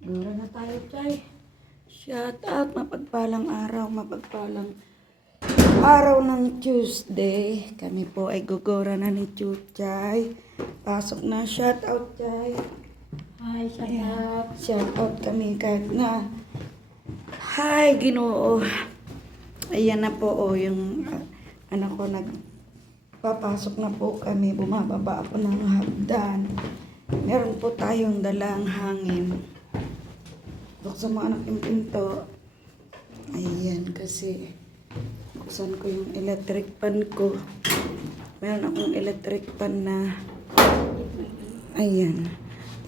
Gura na tayo, Chay. Shout out, mapagpalang araw ng Tuesday. Kami po ay gugura na ni Chuchay. Pasok na, shout out, Chay. Hi, shout out. Shout out kami kahit na. Hi, Ginoo. Ayan na po, yung anak ko nagpapasok na po kami. Bumababa ako ng hagdan. Meron po tayong dalang hangin. Buksan mo anak yung pinto. Ayan, kasi buksan ko yung electric pan ko. Meron akong electric pan na ayan.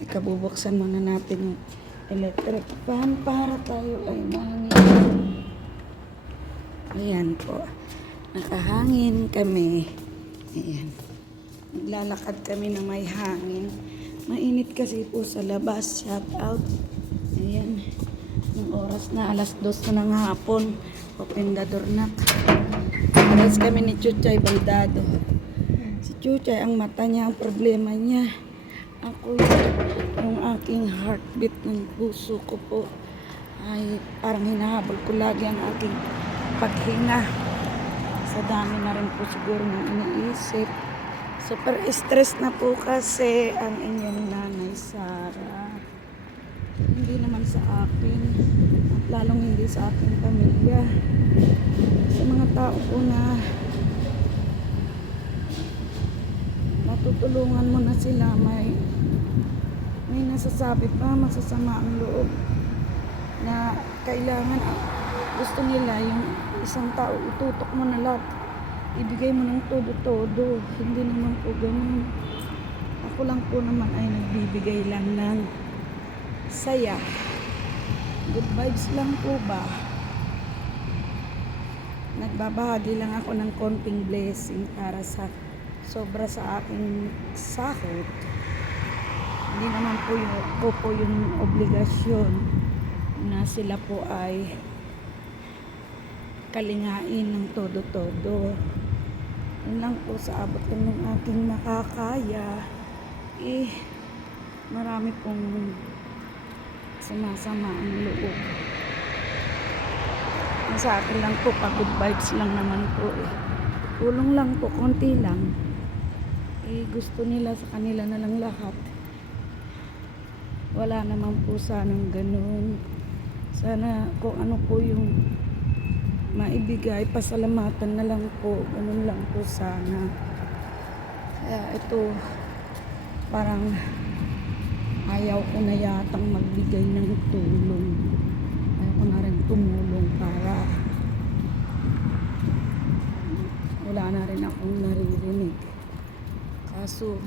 Teka, bubuksan muna natin yung electric pan para tayo ay mahangin. Ayan po. Nakahangin kami. Ayan. Naglalakad kami na may hangin. Mainit kasi po sa labas. Shout out. Ayan. Yung oras na, 2:00 na ng hapon. Open the door, nak. Alas kami ni Chuchay Baldado. Si Chuchay, ang mata niya, ang problema niya. Ako, yung aking heartbeat ng puso ko po ay parang hinahabol ko lagi ang aking paghinga. Sa dami na rin po siguro ng iniisip. Super stress na po kasi ang inyong nanay Sara. Hindi naman sa akin, at lalong hindi sa aking pamilya. Sa mga tao po na natutulungan mo na sila, may nasasabi pa, masasama ang loob na kailangan, gusto nila yung isang tao, itutok mo na lahat, ibigay mo ng todo-todo. Hindi naman po ganun. Ako lang po naman ay nagbibigay lang ng saya. Good vibes lang po ba? Nagbabahagi lang ako ng konting blessing para sa sobra sa aking sahod. Hindi naman po yung obligasyon na sila po ay kalingain ng todo-todo. Yun lang po, sa abot lang ng aking makakaya. Marami pong sumasama ang loob. Sa akin lang po, pag good vibes lang naman po tulong lang po, konti lang. Gusto nila sa kanila na lang lahat. Wala naman po sanang ganun. Sana kung ano po yung maibigay, pasalamatan na lang po. Ganun lang po sana. Kaya ito, parang ayaw ko na yatang magbigay ng tulong. Ayaw ko na rin tumulong para wala na rin akong naririnig. Kaso,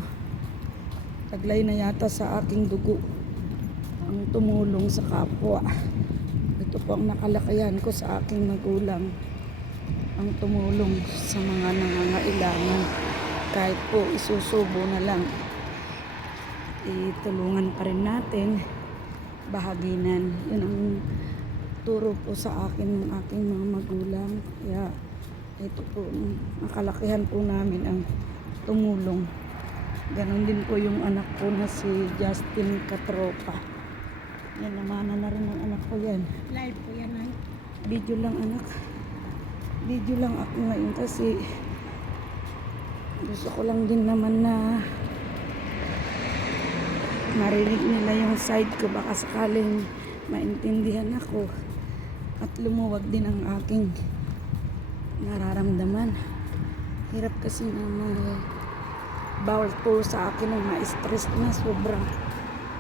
taglay na yata sa aking dugo ang tumulong sa kapwa. Ito po ang nakalakayan ko sa aking magulang, ang tumulong sa mga nangangailangan. Kahit po isusubo na lang, itulungan pa rin natin, bahaginan. Yun ang turo po sa akin ng aking mga magulang. Kaya ito po, nakalakihan po namin ang tumulong. Ganon din po yung anak ko na si Justin Katropa. Yan, namana na rin ang anak ko yan. Live po yan, ay. Video lang, anak. Video lang ako ngayon kasi gusto ko lang din naman na marinig nila yung side ko, baka sakaling maintindihan ako at lumuwag din ang aking nararamdaman. Hirap kasi na bawal po sa akin ang ma-stress na sobra.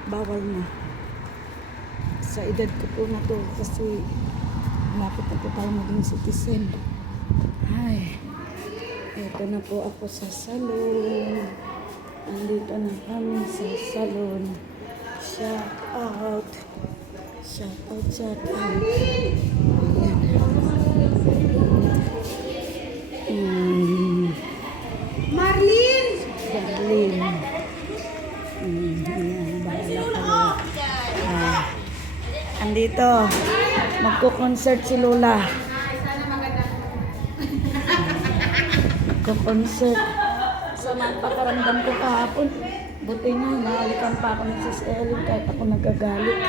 Bawal na sa edad ko po na to kasi malapit na po tayo maging citizen. Ay, eto na po ako sa salon. Andito na kami sa salon. Shout out. Shout out, shout out. Ayan. Marlene! Darlene. Ayan, bahala kayo. Andito. Magko-concert si Lola. Magko-concert. Sa pakaramdam ko kahapon, buti nga, nahalikan pa ako ni Sis Ellen kahit ako nagagalit.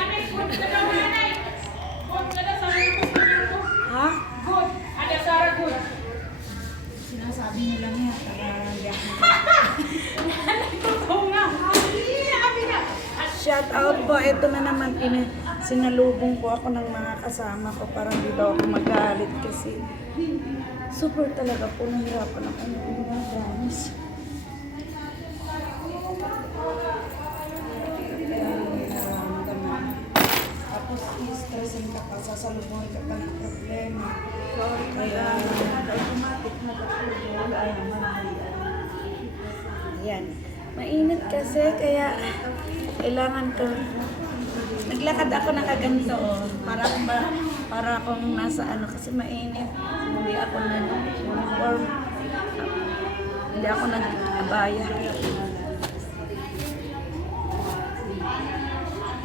Ha? Good. Ada Sarah good. Sinasabi niyo lang yan para hindi ako Totoo nga. Sabi na. shout out po. Ito na naman, sinalubong po ako ng mga kasama ko para hindi daw ako magalit kasi super talaga po nahirapan ako ng mga promise. Tapos i-stressin ka pa, sasalubong ka pa ng problema. Kaya automatic na Ayan. Mainit kasi kaya kailangan ko. Naglakad ako nakaganto para akong nasa kasi mainit. Hindi ako nag-uniform. Hindi ako nag-abaya.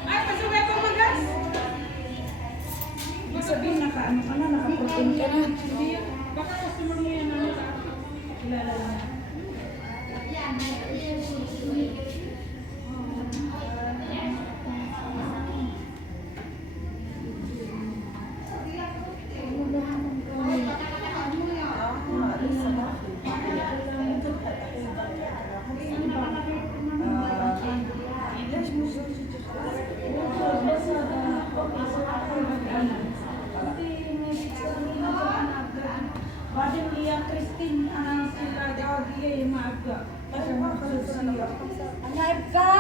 Ay, pasugay ko magas. Ibig sabihin naka-ano ka na, naka-protein ka na. Hindi. Baka customer mo yan ano sa kilala lang. Baden iya Christine ang sila dagi ay maaga. Kasi makakalusiya. Live ka!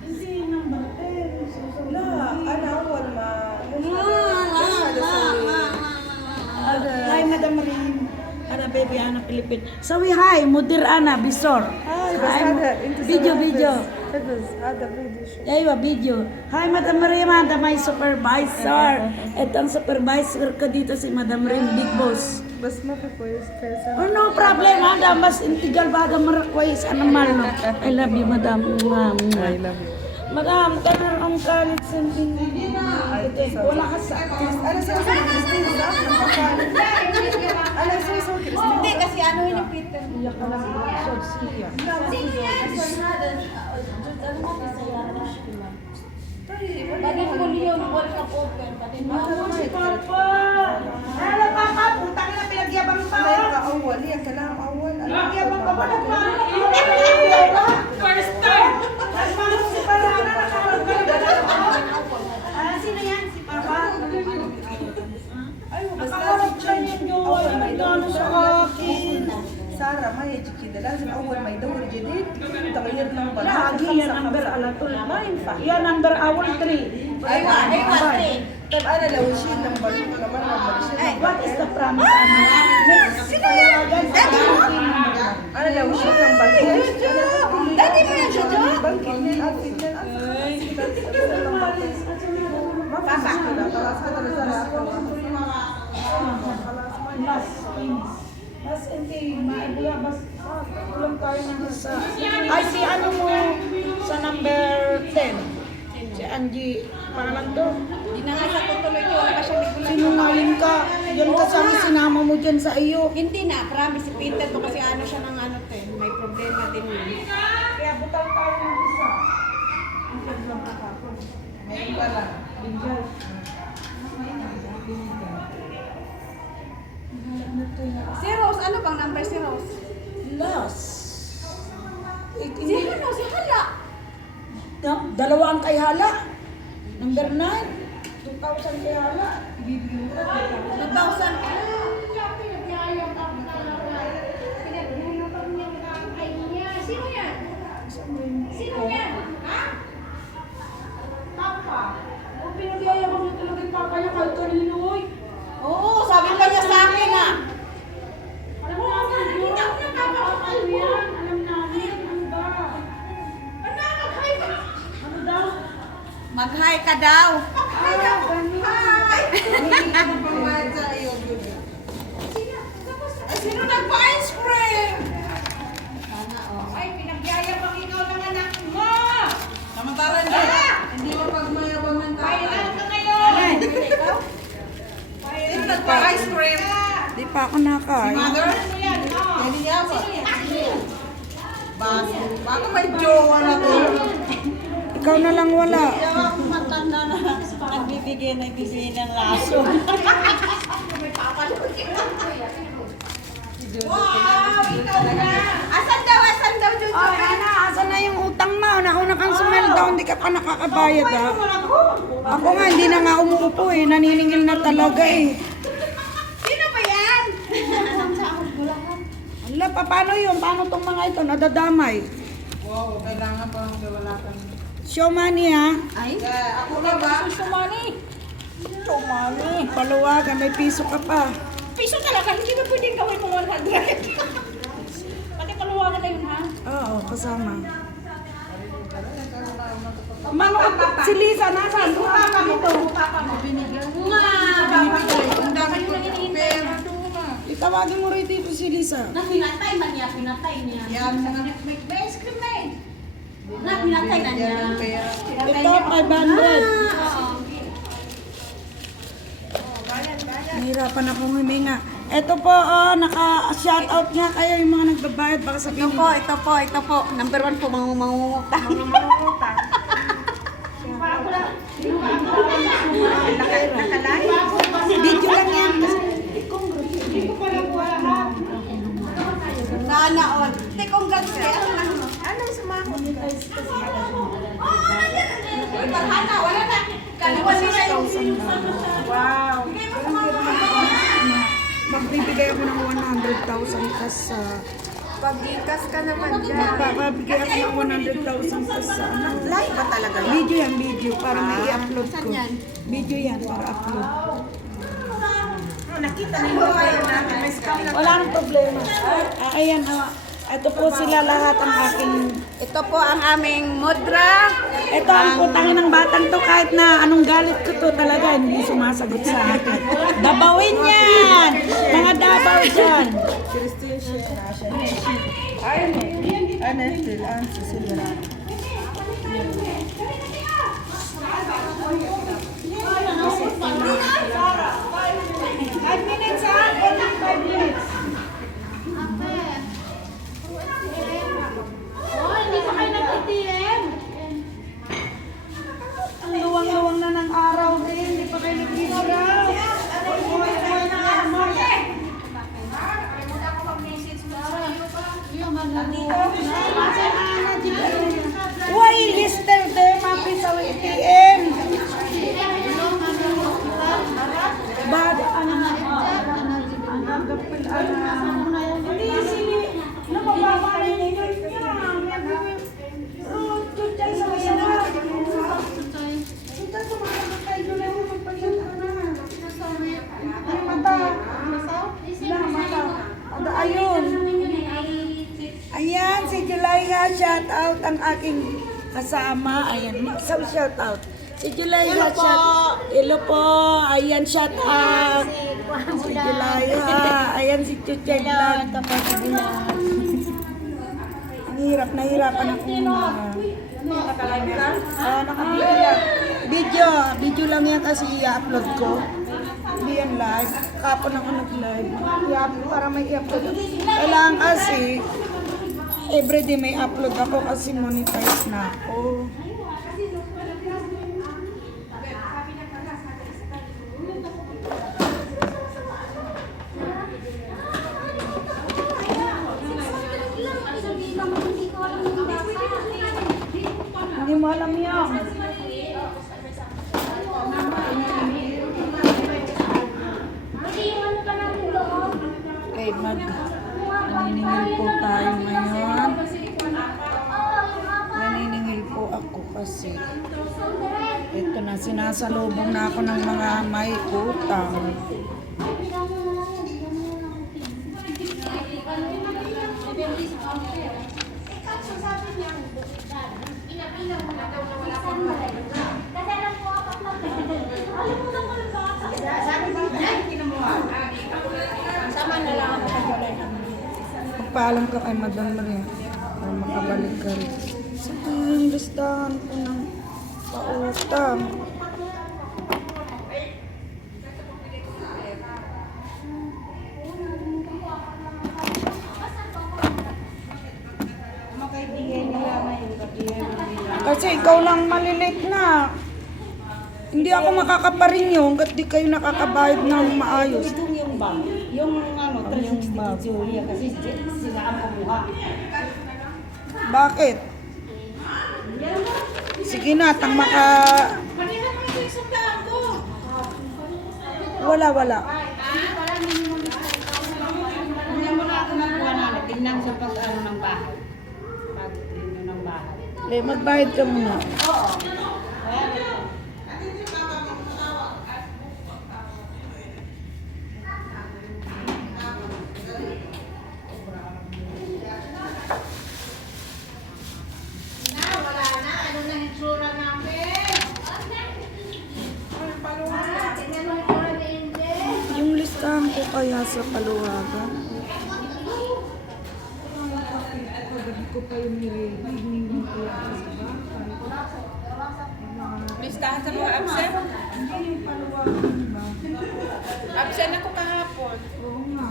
Hindi number 10. لا انا اول ما Hi, Madam Rin. Ana baby, Ana Pilipin. Sawi hi, Mudir Ana Bisor. هاي بس Hi, هذا انت video سوي video. حفظ هذا فيديو شو Aywa, video. Hi, Madam Rin, Anda may supervisor. Itong supervisor ko dito si Madam Rin, Big Boss. بس ما في كويس كويس Oh, no problem, Anda. Mas intigal ba ada marakwais? Ano mal, no? I love you, Madam. I love you Madam, kanar ang kalit sa wala ka sa انا اسوي كريستين صح؟ انا اسوي كريستين Hindi, kasi ano yun yung Peter. Iyak ka lang sa siya. Bagay ko yun, World Cup Open. Pati mo. Si Papa! Ano, Papa? Putang na pinagyabang pa! لا يبقى اول هي كلام اول Pinagyabang pa ba? First time. Nagmano si Parana, nakarap ka na. Sino yan? Si Papa? ايوه بس Nakakarap لازم ka yung jowa yung nagano sa akin. ساره ما يجي كذا لازم اول ما يدور جديد تغير نمبر Lagi yan number alatul. ما ينفع Yan number awal 3. ايوه طب انا لو اشيل نمبر كمان نمبر اشيل What is the promise? Sino yan? انا لو اشيل نمبر Dati mo yan, Jojo? بنك 2000 ما في مشكله خلاص هذا اللي صار Mas, finish. Mas hindi, maibula, bas, kulang tayo ng sa, ay si ano mo, sa number 10. Si Angie, pangalan to. Hindi na nga siya tutuloy ko. Wala pa siya nagbulan. Sinungaling ka. Yan kasama sinama mo dyan sa iyo. Hindi na, promise si Peter to kasi ano siya ng ano to eh. May problema din yun. Kaya butang tayo ng isa. Ang lang kakapon. ngayon pala Binjal. Si Rose, ano bang number si Rose? Last. Si ano, si Hala. Dalawa ang kay Hala. Number 9. 2,000 kay Hala. Ibibigyan mo na. 2,000. Sino yan? Sino yan? Ha? Papa. O pinag-iayabang niya talaga yung papa niya kahit kanino eh. Oo, sabi pa niya sa akin ah. Alam namin yun. Hindi ako napapakapal yan. Alam namin. Ano ba? Ano? Mag-hi ka. Ano daw? Mag-hi ka daw. Hi ka. Hi. Sino nagpa-ice cream? Ay, pinagyayabang ikaw ng anak mo. Samantalan niya. Hindi mo pagmayabang ng Kailan ka ngayon? Sino nagpa-ice cream? Di pa ako nakain. Mother? Ano yan? Oh. Hindi niya ba? Baka may jowa na to. Ikaw na lang wala. Kaya ako matanda Nagbibigay ng laso. Wow, ikaw na. Asan daw, Jojo? Oh, Ana, asan na yung utang mo? Nauna kang sumeldo, hindi ka pa nakakabayad ha. Ako nga, hindi na nga umuupo eh. Naniningil na talaga eh. Sino ba yan? Ala, paano yun? Paano tong mga ito? Nadadamay. Wow, kailangan pa ng gawalakan. Show money ha. Ay? Ako na ba? Sumani. Paluwagan, may piso ka pa. Piso talaga, hindi ba pwedeng gawin mo 100? Pati paluwagan na yun, ha? Oo, kasama. Mano, si Lisa, nasaan? Tumama ito. Ang dami ko ng pera doon. Itawagin mo rin dito si Lisa. Pinatay man niya, pinatay niya. Yan mga May ice cream na eh. Pinatay na niya. yan ang pera. Ito, 500. Nahirapan akong huminga. Ito po, oh, naka-shoutout nga kayo yung mga nagbabayad. Baka sabihin Ito po. Number 1 po, mangungutang. video lang yan. Sana all. Te, congrats kaya. Anong sumakot? Uy, Barhana, wala na. Kaliwan nila yung wow. Magbibigay ako ng 100,000 kasi Pag-ikas ka naman dyan. Magbibigay ako ng 100,000 kasi Live ba talaga? video yan, video. Para may i-upload ko. Video yan, para upload. Nakita ninyo kayo natin. May scam na. Wala nang problema. Ayan, ito po sila lahat ang aking... Ito po ang aming mudra. Ito ang putangin ng batang to kahit na anong galit ko to talaga hindi sumasagot sa akin. Dabawin yan! Mga dabaw dyan! Oh, hindi pa kayo nag-ATM. Ang luwang-luwang na ng araw din, hindi pa kayo nag-isaraw. Why yesterday, mapi sa ATM? Bad, ano na? Hindi, sili. Napababa na yung yun niya. Tutay sa masama. Tutay sa masama kayo na yung magpagsalita na. Ay, mata. Mata. Ayun. Ayan, si Julia, shout out ang aking kasama. Ayan, shout out. Si Julia, shout. Hello po. Ayan, shout out. Si Julia. Ayan, si Chuchay Vlog. Ang hirap, nahirapan ako. Nakabili lang. Video lang yan kasi i-upload ko. Hindi yan live. Kapon ako nag-live. Para may i-upload. Kailangan kasi everyday may upload ako kasi monetize na ako. Hindi mo alam yan. Okay, naniningil po tayo ngayon. Naniningil po ako kasi ito na, sinasalubong na ako ng mga may utang. Magpaalam ka kay Madam Maria para makabalik ka rin. Sa yung listahan ko ng pautang. Kasi ikaw lang malilit na. Hindi ako makakaparinyo hanggat di kayo nakakabayad ng maayos. Itong yung bag. Yung ano, 360 bag. ni Julia kasi sila ang kumuha. Bakit? Sige na, tang maka... Panihan mo yung isang daan ko. Wala. Tingnan mo na ako nakuha namin. Tingnan sa pag-ano ng bahay. Pag-ano ng bahay. Magbayad ka muna. Oo. Yung listahan ko kaya sa paluwagan. Listahan sa mga absent? Hindi yung paluwagan ba? Absent ako kahapon. Oo nga.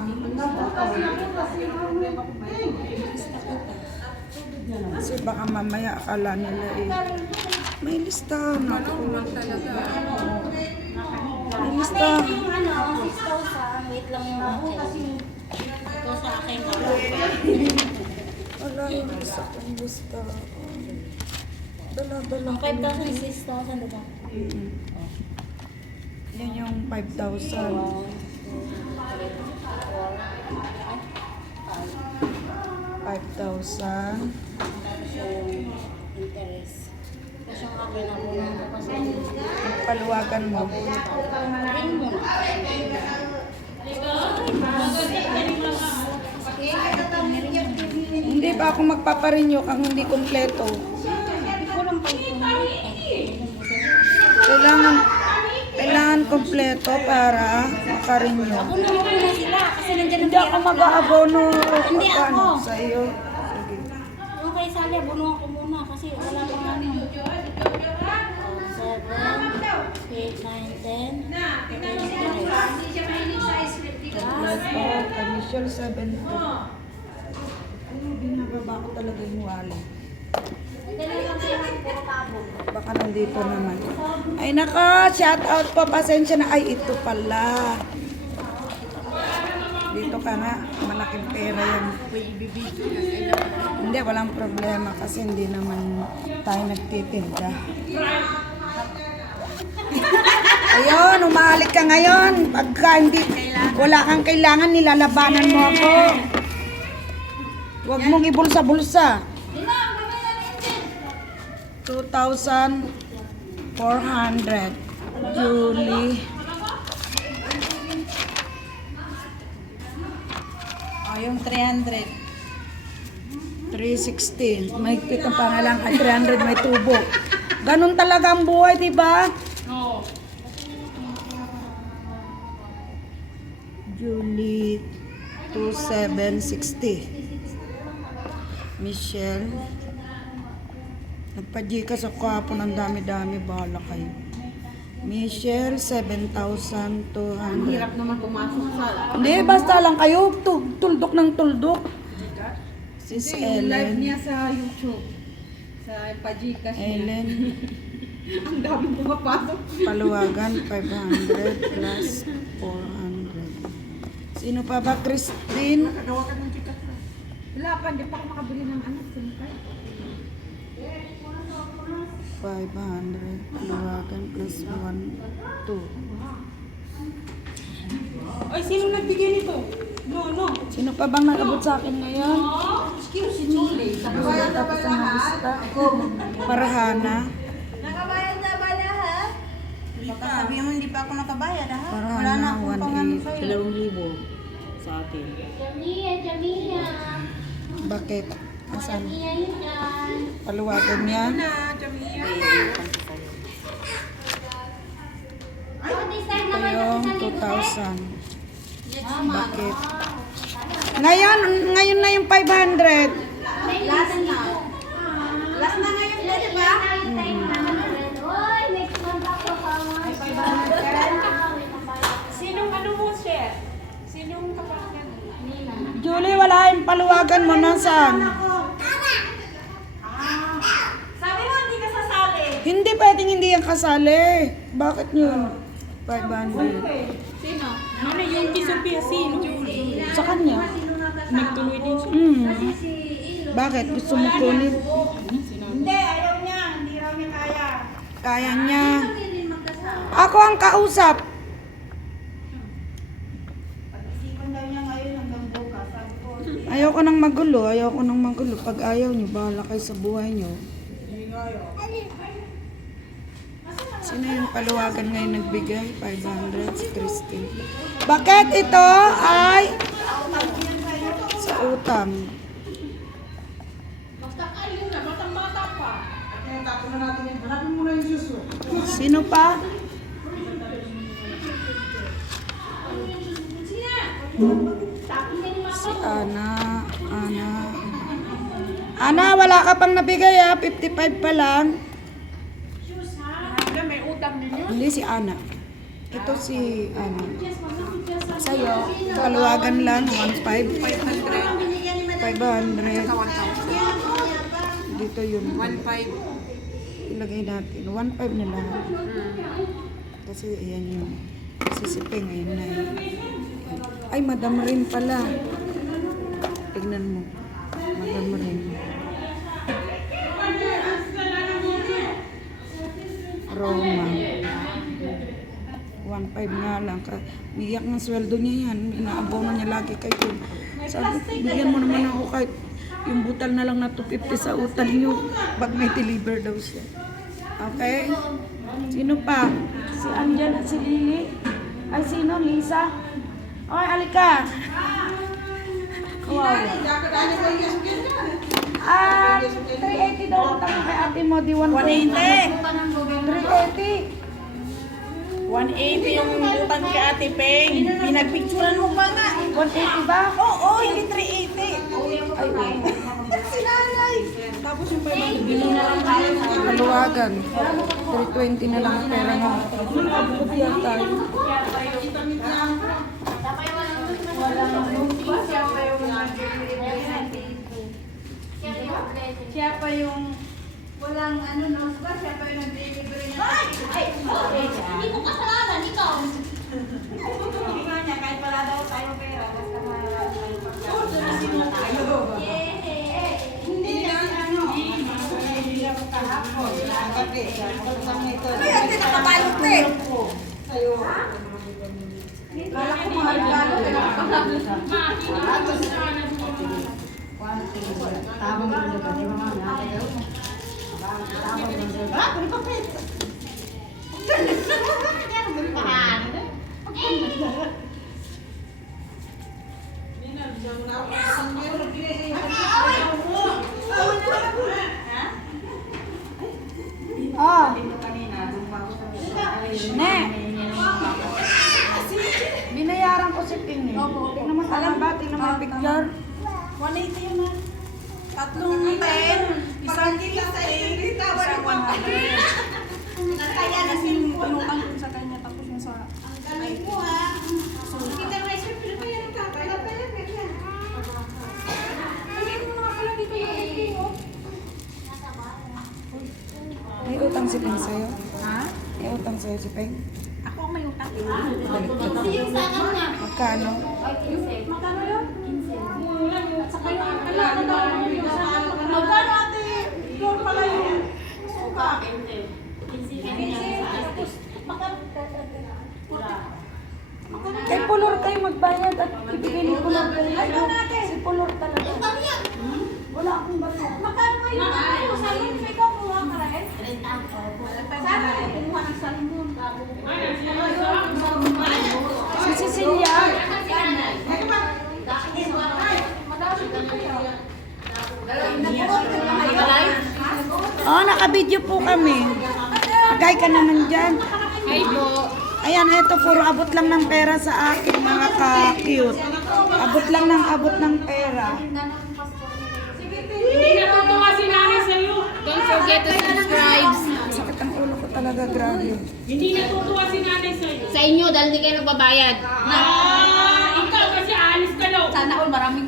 Kasi baka mamaya akala nila may listahan ako. May listahan. Yung ano, 6,000. Wait lang yung akin. Ito sa akin. Wala yung isa kong listahan. Dala-dala Ang ko. 5,000 is 6,000, diba? Yan yung 5,000. 5,000. Tapos yung interest. Tapos yung akin na muna ko kasi Paluwagan mo. rin muna. Hindi pa ako magpaparinyo kung hindi kompleto. Ikaw lang pa yung Kailangan kompleto para makarinyo. Ako na muna sila kasi nandiyan Hindi ako mag-aabono Hindi ako. sa iyo. Sige. Yung kay Sally, bunuhan ko muna kasi wala pang ano. 7, 8, 9, 10. Kompleto. Initial 7. Binababa ko talaga yung wallet. Baka nandito naman. Ay naka, shout out po. Pasensya na. Ay, ito pala. Dito ka nga. Malaking pera yan. Hindi, walang problema kasi hindi naman tayo nagtitinda. Ayun, umahalik ka ngayon. Pagka hindi, wala kang kailangan, nilalabanan mo ako. Huwag mong ibulsa-bulsa. 2,400. Julie. Yung 300. 360. Mahigpit ang pangalan kay 300 may tubo. Ganun talaga ang buhay, di ba? Oo. Julie 2760. Michelle. Nagpa-Gcash ako kahapon, ang dami-dami, bahala kayo. Michelle 7,200. Hirap naman pumasok sa... Hindi, basta lang kayo. Tuldok ng tuldok. Sis Yung live Ellen. niya sa YouTube. Sa Pajikas niya. Ellen. Ang dami pumapasok. Paluwagan 500 plus 400. Sino pa ba? Christine? Nakagawa ka ng chikas na. Wala pa, hindi pa ako makabili ng anak. Siyempre. 500. Paluwagan plus 1, 2. Ay, sino nagbigay nito? No. Sino pa bang nag-abot sa akin ngayon? Excuse me. Nakabayad na ba lahat? Parahana. Nakabayad na ba lahat? Baka sabihin mo hindi pa ako nakabayad ha? Wala na Parahana akong pangano 1,800. sa'yo. 2,000 sa atin. Jamia. Bakit? Asan? Jamia yun yan. Paluwagan yan? Ito yung 2,000. Bakit? Ngayon na yung 500. Last na. Last na ngayon na, di ba? Oy, next month ako pa. Sinong ano mo, chef? Sinong kapatid? Julie, wala yung paluwagan mo. Nasaan? Sabi mo hindi ka sasali. Hindi pwedeng hindi yan kasali. Bakit yun? 500. Sino? Ano yung kay Sophia? Sino? Sa kanya? Nagtuloy din siya. Bakit? Gusto mo kunin? Hindi, ayaw niya. Hindi raw niya kaya. Kaya niya. Ako ang kausap. Pag-isipan daw niya ngayon hanggang bukas. Sabi ko, Ayoko nang magulo. Ayoko nang magulo. Pag ayaw niyo, bahala kayo sa buhay niyo. Sino yung paluwagan ngayon nagbigay? 500 si Christine. Bakit ito ay sa utang? Basta kayo na, batang-bata pa. Sino pa? Si Ana. Ana, wala ka pang nabigay ha. 55 pa lang. Wala, may utang ninyo. Hindi si Ana. Ito si Ana. Sa'yo, paluwagan lang. 1,500. 500. Dito yun. 1.5. Ilagay natin. 1,500 na lang. Kasi ayan yun. Sisiping. Ayun na yun. Ay, Madam Rin pala. Tignan mo. Madam Rin. Roma. 1,500 nga lang. Niyak ng sweldo niya yan. Inaabaw na niya lagi kay Kim. Sabi, bigyan mo naman ako kahit yung butal na lang na 250 sa utang niyo. Pag may deliver daw siya. Okay? Sino pa? Si Angela, si Lily. Ay, sino? Lisa? Oy, alika. Wow. 380 daw utang mo kay ate mo. Di 180. 380. 180 yung utang kay Ate Peng. Pinagpicturan mo pa nga. 180 ba? Oo, hindi 380. Ay, ay. Si nanay. Tapos yung 500. Maluwagan. 320 na lang ang pera mo. Abot yan tayo. Siya pa yung walang ano no, ba? Siya pa yung nag-deliver niya. Hindi ko kasalanan, ikaw. Hindi nga niya, kahit wala daw tayo pera, basta na tayo. Hindi kasi ano, hindi lang kahapon. Ano yan, hindi nakabalot eh. Sa'yo. Kala ko mahal-galo, pinakabalot. Oh. Ne. Binayaran ko si Ping. Tingnan mo talaga, tingnan mo yung picture. 180 yun na. Tatlong 10, isang 15, isang 100. Kaya na sinutang ko sa kanya tapos yung sa... Ay po ha. So, kita na isip, pero kaya nang kapala pala. Kaya mo naman pala dito yung FP mo. May utang si Ping sa'yo? Ha? May utang sa'yo si Ping? Ako ang may utang. Yung sa kanya. Magkano? Magkano yun? At saka yung kailangan daw yung magkano ate? Yun pala yung suka. Kay Pulor kayo magbayad at ibigay ni Pulor kayo. Si Pulor talaga. Wala akong bayad. Magkano kayo? Ano? Salon? Ikaw kumuha ka rin? Sana kumuha ng salon. Si Cecilia. Oh, naka-video po kami. Gay ka naman dyan. Ay po. Ayan, ito puro abot lang ng pera sa akin, mga ka-cute. Abot lang ng pera. Hindi natutuwa si nanay sa'yo. Don't forget to subscribe. Sakit ang ulo ko talaga, grabe. Hindi natutuwa si nanay sa'yo. Sa inyo dahil hindi kayo nagbabayad. Ikaw kasi alis ka daw. Sana all maraming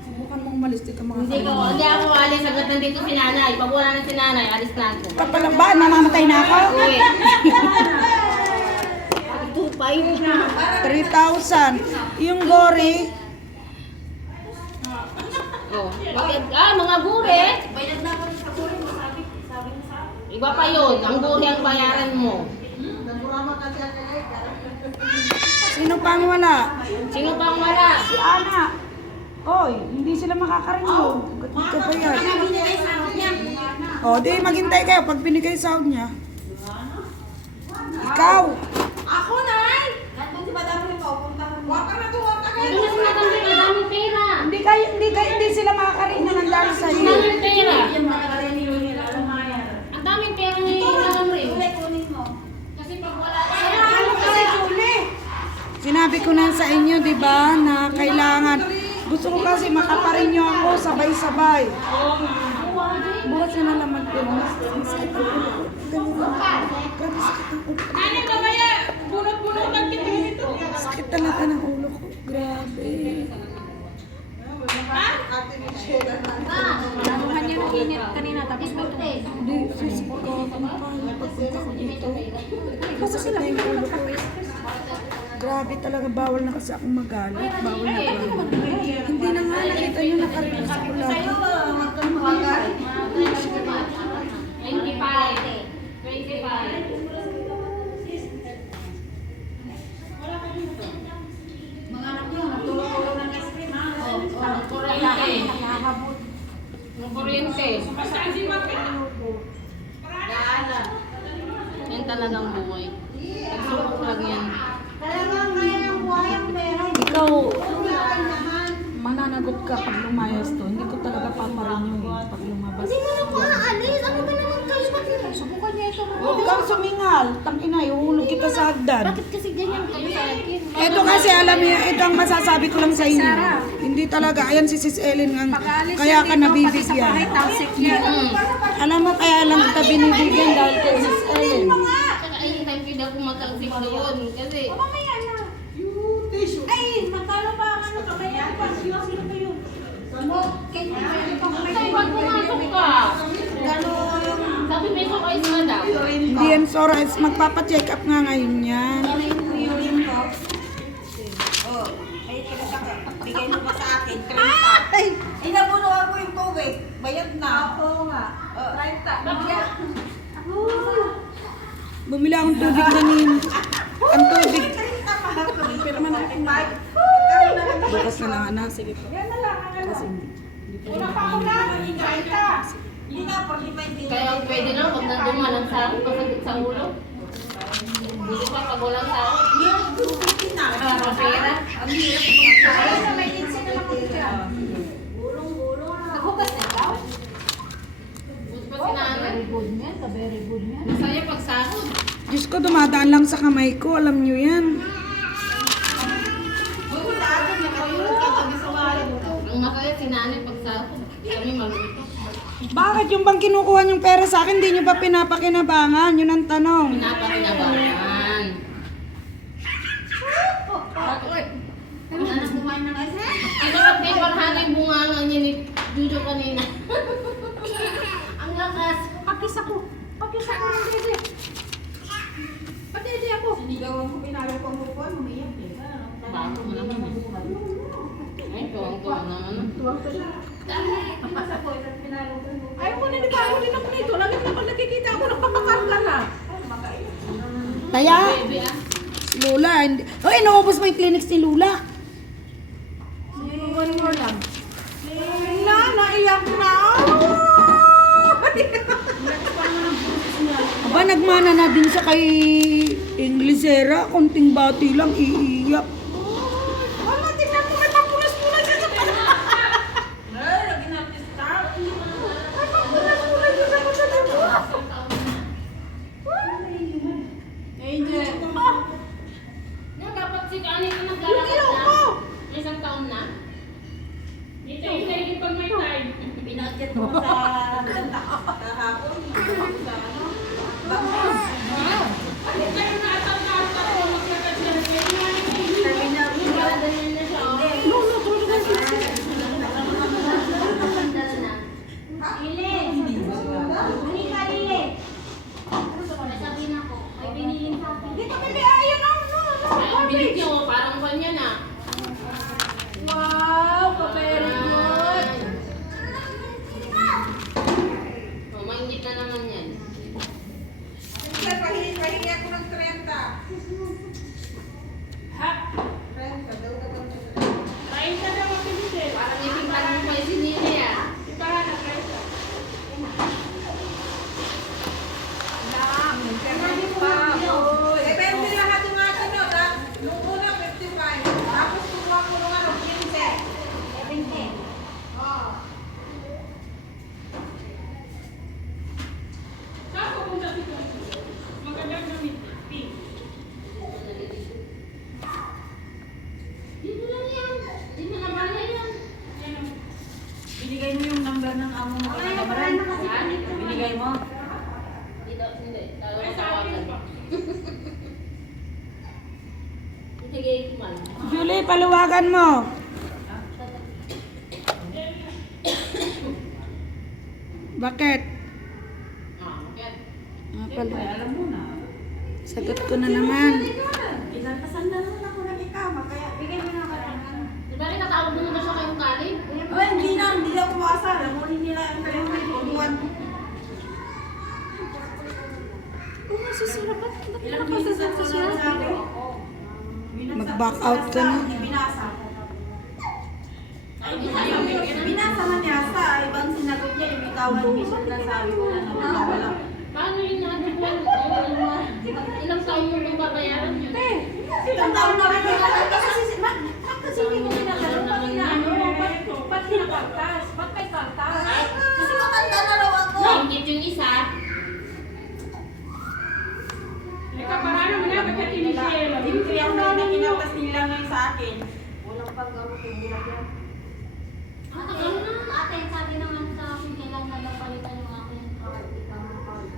Subukan mong umalis, di ka Hindi makakarinig. ako alis agad nandito si nanay. Pag wala na si nanay, alis na ako. Kapala ba? Namamatay na ako? Uwi. 3,000. Yung Gori, Oh. Bakit? Mga gure. Bayad na ako sa kuri mo, sabi mo sa akin. Iba pa yun. Ang gure ang bayaran mo. sino pang wala? Sino pang wala? Si Ana. Oy, hindi sila makakarinig. Ba't ka ba yan? Binigay sa akin niya. O, di maghintay kayo pag binigay sahod niya. Ikaw. Ako, Nay! Nandun si Madam Rito, puntahan mo. Huwag ka na tuwag ka Ito na sila kami madaming pera. Hindi sila makakarinig na nandang sa Ang iyo. daming pera. Yung mga kareniyo nila, lumayan. Ang daming pera ni Madam Rin. Kunin mo. Kasi pag wala Sinabi ko na sa inyo, di ba, na kailangan. Gusto ko kasi makaparinyo ako sabay-sabay. Bukas na naman ko. Masakit ang ulo ko. Ganun. Grabe sakit ang ulo ko. Ano mamaya? Bunot-bunotan kita dito. Sakit talaga ng ulo ko. Grabe. Nanuhan niya ng init kanina, tapos may tubig. Hindi, sisip ko. Paano pagpunta ko dito? Masakit na yung ulo ko. Grabe talaga, bawal na kasi akong magalit. Bawal na bawal. Hindi na nga, nakita nyo nakarinig sa ulan. 25. Mga anak niyo, natulog-tulog ng ice cream, ha? Ang kuryente. Ang kuryente. Saan si Maka? Yan talagang buhay. Pagsubok lang yan. Ikaw, mananagot ka pag lumayas to. Hindi ko talaga paparinyo eh, pag lumabas. Hindi mo lang maalis. Ano ba naman kayo? Ba't subukan niya ito? Huwag kang sumingal. Tangina, ihulog kita sa hagdan. Bakit kasi ganyan kayo sa akin? Ito kasi, alam niyo, ito ang masasabi ko lang sa inyo. Hindi talaga, ayan si Sis Ellen ang kaya ka nabibigyan. Alam mo, kaya lang kita binibigyan dahil kay Sis Ellen. Saka ay, time ko ako matalsik doon. Kasi, Mamaya na. Ay, magkano ba ang ano kamay yan? Sino ba yun? ay, pag pumasok ka. Sabi may sok ay sila daw. Hindi yan, Sora. Magpapacheck up nga ngayon yan. Bigay mo pa sa akin, 30. Ay! Inabunuhan ko yung tubig. Bayad na. Oo nga. 30. Bumili akong tubig kanina. Ang tubig. Bukas na lang, anak. Sige po. Kasi Una pa ako na. Hingay ka. Hindi nga, 45 Kaya pwede na, huwag na dumalang sa ako, pasagit sa ulo. Hindi pa pag walang sa ako. Yung 250 na. Ang pera. Ang hirap kumakain. Ay, may insin na lang ako dyan. Gulong-gulong. Naghugas na ikaw? Buti pa si nanay. Masaya pag sahod. Diyos ko, dumadaan lang sa kamay ko. Alam nyo yan. Ang masaya si nanay pag sahod. Kami maluto. Bakit yung bang kinukuha yung pera sa akin, hindi nyo ba pinapakinabangan? Yun ang tanong. Pinapakinabangan. Anak kumain ng ice cream. Ang sarap kay Parhagay bunganga niya ni Jojo kanina. Ang lakas. Pakis ako ng dede. Padede ako. Sinigawan ko, pinagal ko ang upuan, umiyak eh. Bago mo naman eh. Ay, tuwang-tuwa naman. Ayaw ko na, di ba? Ako din ako nito. Lagi na pag nakikita ako, nagpapakarga na. Kaya, Baby ah. si Lula, hindi. Oh, inuubos mo yung clinics ni Lula. One more lang. Na, naiyak na. Aba, nagmana na din siya kay Inglesera. Konting bati lang, iiyak. Wala, tingnan mo, may papulas-pulas siya sa pala. Yan, dapat si Kani na naglalakad na. May isang taon na. Dito, hindi pag may time. Pinakit ko sa ganda kahapon. Sa ano? Kayo na atal-atal ko, maglakad-lakad. Package. mo, parang kanya na. Wow, ka-very good. Oh, mainit na naman yan. Sir, pahingi ako ng 30. Ha? 30 daw naman. Try ka na mag-visit. Parang yung parang pa si Nini ah. Si Bahana, try ka. Depende lahat yung akin, no? Nung una, 55. Tapos kumuha ko nung 15. Oo. Saan pupunta si Tony? Magandang damit. Pink. Dito lang yan. Dito na ba na yan? Yan ang Binigay mo yung number ng amo mo kay Kamaran? Binigay mo? Dito, hindi. Tawag ay ko sa akin tawagan. pa. Sige, man. Julie, paluwagan mo. Bakit? Ah, okay. Pala. Alam mo na. Sagot ko na naman. Inatasan na naman ako nagkikama, kaya bigay mo na karangan. Di ba rin natawag mo na siya kayong kalim? Ay, hindi ako makasal. Amunin nila ang telepono ko. Buwan. Ilang minutes na sa akin? Mag-back out ka na. Binasa. Binasa man niya sa ibang sinagot niya, yung ikaw ang mission na sabi ko na wala. Paano yung lahat ng buwan? Ilang taon mo nung babayaran yun? Ilang taon na rin kasi hindi ko pinagano pag inaano, ba't pinapagtas? Ba't may pagtas? Kasi matanda na raw ako. Nainggit yung isa. Ika, Bahana mo na, bakit initial? Yung kriyaw na kinapas nila ngayon sa akin. Walang paggamot yung bilang yan. Ate, sabi naman sa akin, kailan na daw palitan yung aking card, ikaw card.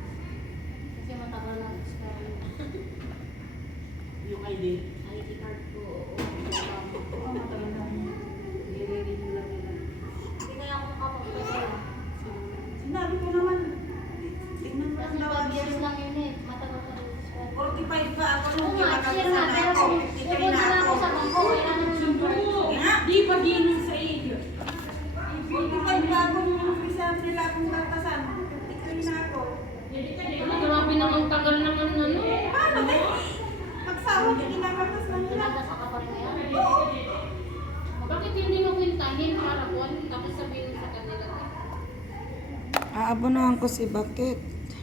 Kasi matagal na expire Yung ID. ID card ko. Oo, matagal na. Nire-renew lang nila. Hindi kaya ako makapagpapala. Sinabi ko naman, tignan mo Kasi lang daw 5 years lang yun eh, matagal na rin expire. 45 pa ako nung Oo nga, share na, kinakasama pero ako. kung 53 pupunta na na ako ako. sa bangko, kailangan ng number. Di pa ginong sa iyo. 45 pa ako nung umpisa nila akong batasan. 53 na ako. Grabe naman tagal naman nun. Paano ba? Pagsahod, kinakatas lang nila. Nagdasa ka pa rin ngayon. Bakit hindi mo kwintahin para kuwan? Tapos sabihin mo sa kanila. Aabonahan ko si Bakit.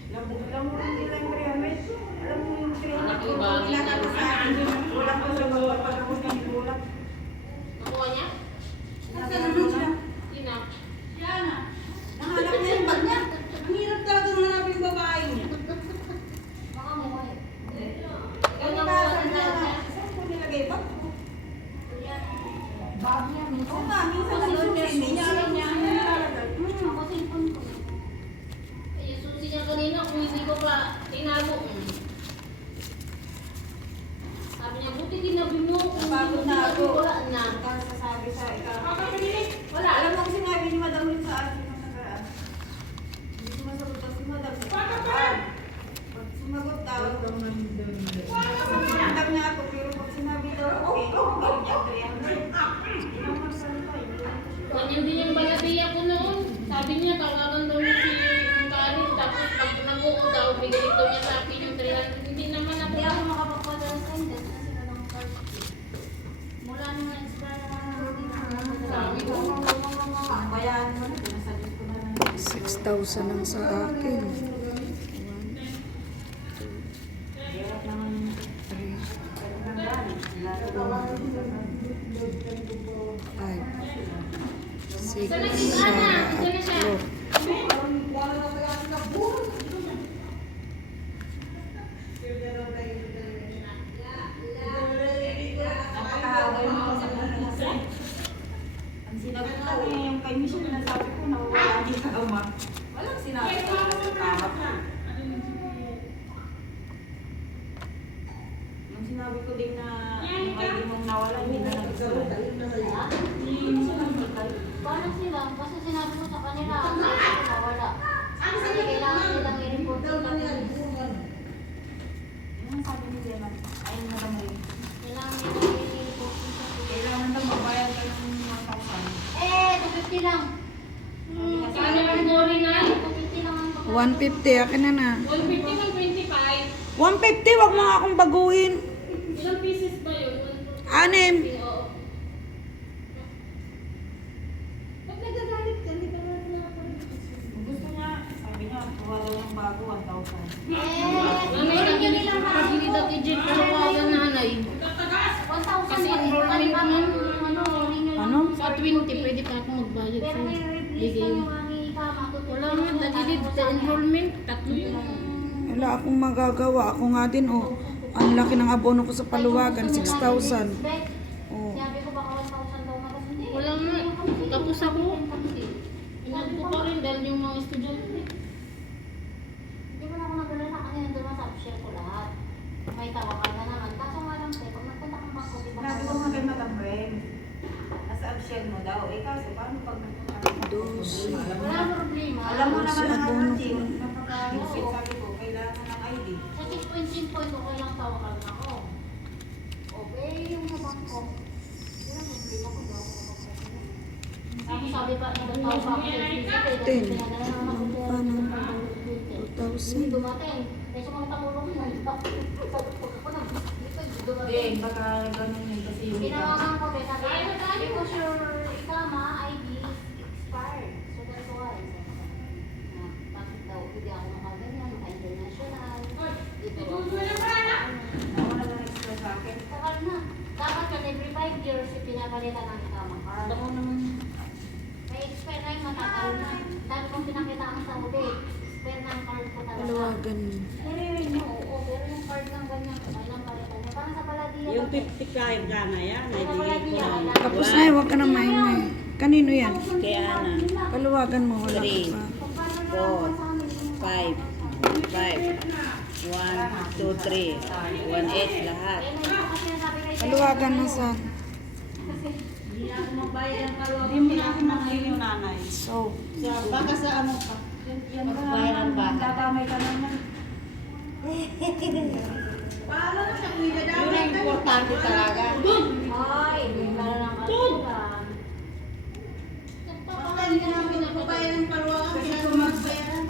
Alam mo rin nila yung 300. Alam mo yung 300 Anak ko yung bagay kinakatas sa akin. Wala ko sa bawat pagkakos ng gulang. Nakuha niya? Nasaan siya? Sina? Nahanap niya yung bag niya. Ang hirap talaga hanapin yung babae niya. Baka mo eh. Yung nasa niya, saan ko nilagay bag ko? Baka niya, minsan. Oo nga, minsan nagsusi, hindi niya alam niya ang nilalagay. Ako cellphone ko. Yung susi niya kanina, kung hindi ko pa tinago. Sabi niya, buti ginabi mo. Kung Napagod na ako. wala na. Ang sasabi sa ikaw. Wala. Alam mo kung sinabi ni Madam Lin sa akin nung nakaraan. Hindi sumasagot daw si Madam. Pag sumagot daw, sumagot niya ako, pero pag sinabi daw, okay, galing niya 300. Hindi naman magsalita, hindi naman siya. Ganyan din yung balabiya ko noon. Sabi niya, tawagan daw niya si Karen. Tapos pag nag-oo daw, bigay daw niya sa akin yung 300. Hindi naman ako. Hindi ako makapagpadala sa inyo kasi walang card. Mula nung na-expire na hindi na Sabi ko. Bayaan mo na, pinasagot ko na lang. 6,000 ang sa akin. Hirap naman. 5, 6, Saan na si Ana? Saan na siya? 7, Napakahagay mo kasi ang sinagot ko yung kay Michelle na sabi ko, nawawala di ka ama. Walang sinabi ko sa tama ko. Nung sinabi ko din na yung ID mong nawala, hindi na nagsulat. Paano sila? Kasi sinabi ko sa kanila, ang sabi ko mawala. Kasi kailangan nilang i-report kita. Yun ang sabi ni Zeman. Ayun na lang rin. Kailangan may Kailangan daw magbayad ka ng 1,000. eh, 250 lang. Saan naman glory na? 250 lang ang 150, akin na na. 150 ng 25. 150, wag mo nga akong baguhin. Ilang pieces ba yun? 6. Oo. Ba't nagagalit ka? Hindi ka naman nakapag- Gusto niya, sabi niya, kuha daw ng bago, 1,000. Nanay, nagiging kapagilid at i-jet ko nawagan nanay. 1,000 Kasi pa. enrollment Iba-iba man. ano, ringan Ano? Sa 20, pwede pa ako magbayad Pero sa may replace bigay. lang yung aming ikama. Wala nga, nagilid sa enrollment. Tatlo yun. Wala akong magagawa. Ako nga din, oh. Ang laki ng abono ko sa paluwagan, 6,000. Oh. Sabi ko baka 1,000 daw na kasi hindi. Wala nga. Tapos ako, inag ko pa rin dahil yung mga estudyante. Hindi mo na ako nagdala sa kanina doon sa share ko lahat. May tawakan na naman. Kaso nga lang, pag nagpunta kang bangko, di ba? Sabi ko nga kay Madam Ren, nasa upshare mo daw. Eh kaso, paano pag nagpunta ka? Dos. Wala problema. Alam mo naman Si ang abono auntie, ko. napaka-husip, sabi ko, kailangan ng ID. Sa 6.5 point, okay lang tawakan ako. Okay, yung sa bangko. Wala problema kung daw ako kapag-pagpapag. Tapos sabi pa, nagtawag pa ako sa SPC, Ten. pinadala na naman ako Paano? Hindi 2,000. dumating. Kaya sa mga tamulong ko, sabi ko ako na, hindi dumating. Hindi, baka ganun yun kasi yung Tinawagan ko din, sabi ko, because your ikama ID is expired. So that's why. Na, bakit daw, hindi ako makaganyan, maka-international. Dito ako. Nawala na extra sa akin. Takal na. Dapat yun, every 5 years, pinapalitan ng ikama card. Ako naman. May expire na yung matagal na. Dahil kung pinakita ang sa huli, expire na ang card ko talaga. Paluwagan. Nire-renew, oo, pero yung card ng ganyan, kailang palitan niya. Parang sa Paladilla. Yung 55 ka na yan, Sa nabigay ko Paladilla, na. kailangan. Tapos na, huwag ka na maingay. Kanino yan? Kay Ana. Paluwagan mo, wala ka Three. pa. 5, 5, 1, 2, 3, 1, 8 lahat. Paluwagan na sa. Hindi mo na ako makain yung nanay. So, Baka sa ano pa? Yan ba? Bayaran ba? Dadamay ka naman. Yun ang importante talaga. Ay, may para ng kasulan. Kasi kung magbayaran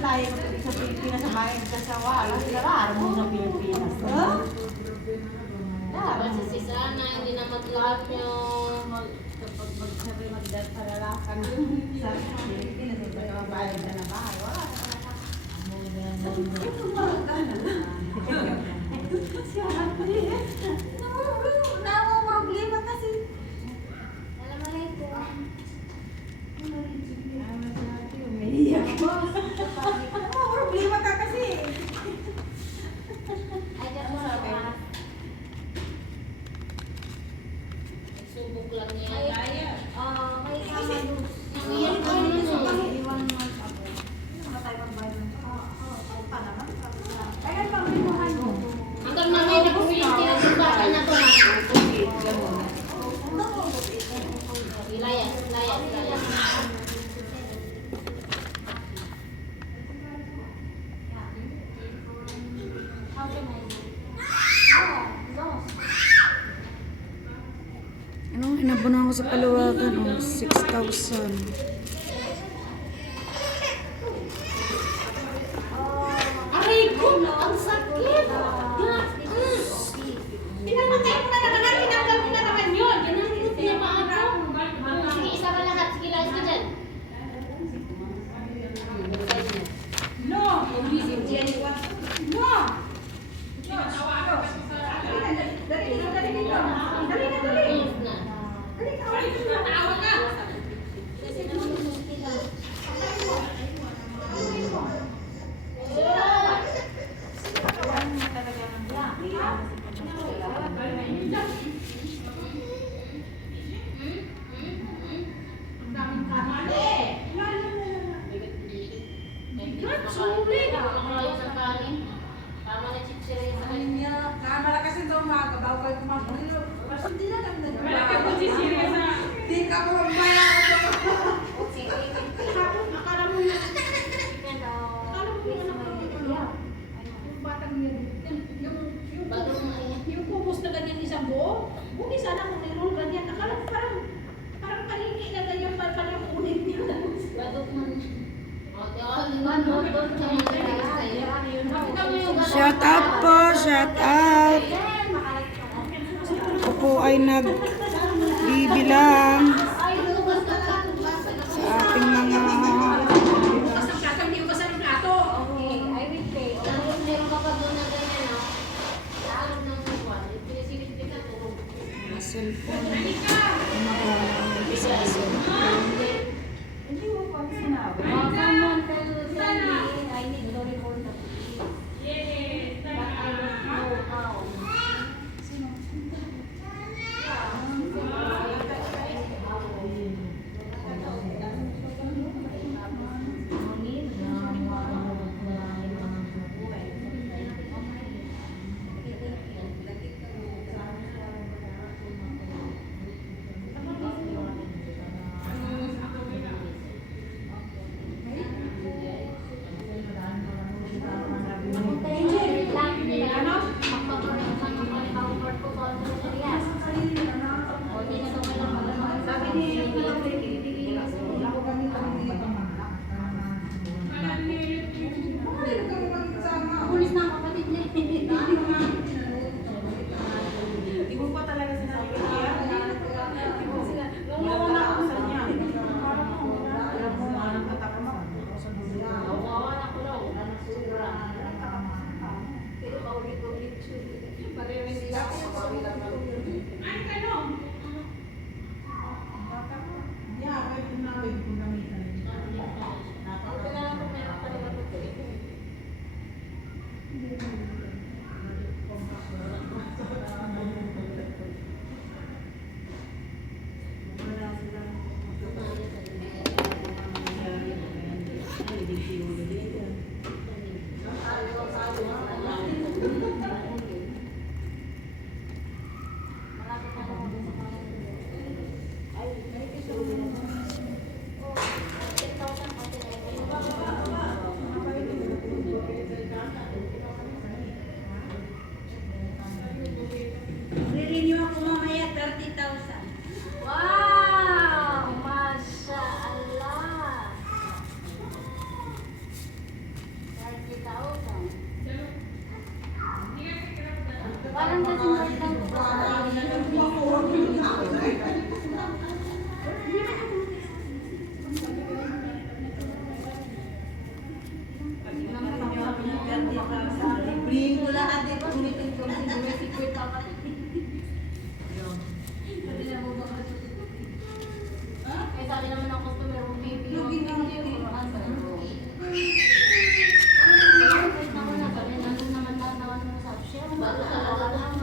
tayo sa Pilipinas, mayroon ka sa wala. Kailangan mo sa Pilipinas. Dapat si Sisana, hindi na matlap yung Kapag magdalalakan sa Pilipinas, magbabayad ka na bahay. Wala ka na. Problema kasi. Alam mo rin po. Umiiyak ko. Problema ka kasi. Ay, just want to ask. subok lang niya. May ikama doon. Iyan ko naman. Iwan mo ako. Wala tayo magbayad ng pa naman. Kaya pang binuhan mo. Hanggang mamay na kumiti ang bata na to na. Ilayas, ilayas, ilayas. How can I do? Lost. ano, inabunan ko sa paluwagan, oh, 6,000. Aray ko, ang sakit. Pinamatay mo na naman, tinanggal mo na naman yun. Ginamit niya pa ako. Sige, isa ka lahat. Sige, layas ka dyan. No! No! Close na. Sulit! Nakakalayo sa kanin. Tama na chichirya sa kanya. Malakas yung daw mga kabaw kayo kumapulilo. Mas hindi na lang nag-umaga. Hindi ka mo mamaya ako. Akala mo na. Yung batang yun. Bago mo yung pupus na ganyan. ko. Buti sana kung meron ganyan. Akala ko parang paligi na ganyan pala yung ulit niya. Batok man. O, doon sa mga sa'yo. Makita mo yung gano'n. Shout out po, shout out. Ako po ay nagbibilang sa ating mga Bukas ng plato, hindi bukas ng plato. Okay, I will pay. Tapos meron ka pa doon na ganyan, no? Laalog ng buwan. Pinisilip ka tulog. cellphone. Magalang sa cellphone. Hindi mo pa sinabi. Someone tell Sandy, I need to report the police. But I don't know how. Pulis na ang kapatid niya. Hindi mo pa talaga sinabi kaya. Nawawala ako sa niya. Alam mo, anong katapasan. Kawawa ko raw. Sobra. Pero paulit-ulit siya. Pareho sila. Ay, tanong. Yeah, kahit tinawid kung gamitan. Kailangan ko meron pa rin ito. Renew ako mamaya 30,000. Wow! Masya Allah! 30,000. Parang kasi lang ko sa Librihin ko lahat dito. Ulitin ko siguro si Kuya ka. Eh, sabi naman ng customer mo, maybe yung Bago talaga to.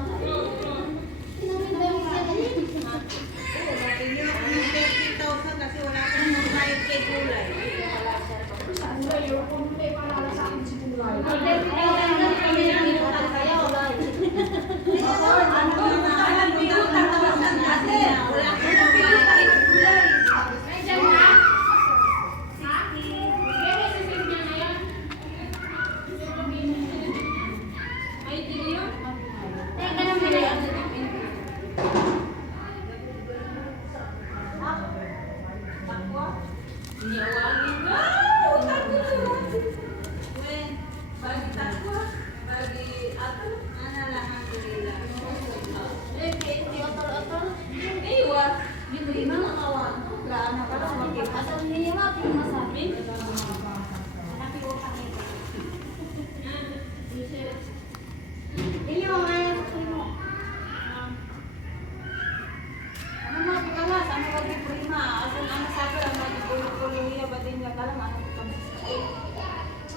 Yung 30,000 kasi wala akong magbayad kay Kulay. Nandiyan ka? Ha? Kaya sisip niya na yan? Ay, di yun? Teka lang, Mary. Iniawagin ka? Bagi takwa, bagi ato, alhamdulillah. Hindi atol-atol. Iwa, yun rin ang kawan. Laan na pala makita. Asal niya ma, pinamasabi. Hanapin ko kami. Inyo, ngayon ko mo. Ano mga pikalas, ano bagi prima? Asan ang sabi ang mga gulo-gulo niya, batin niya kalam, ano ko kami sa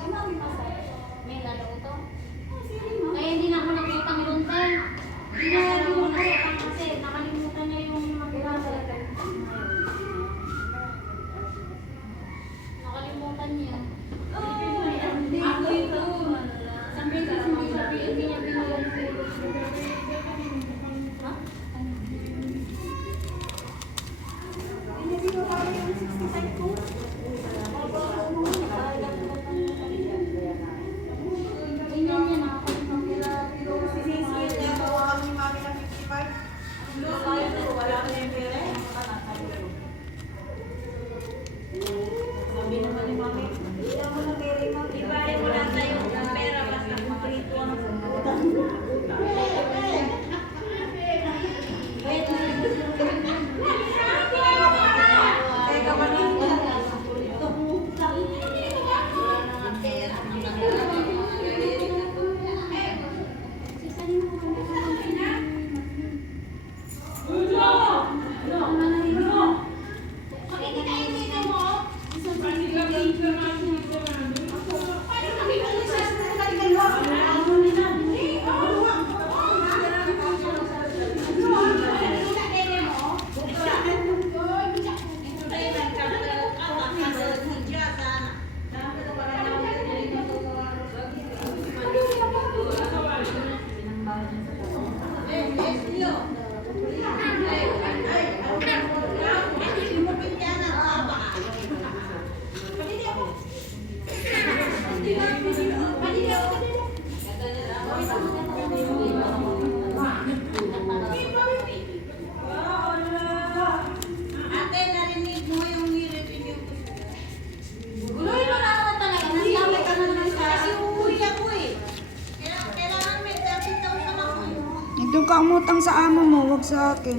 Ano ang masabi? May lalo ito. Kaya hindi na ako nakitang doon Doon ka umutang sa amo mo, wag sa akin.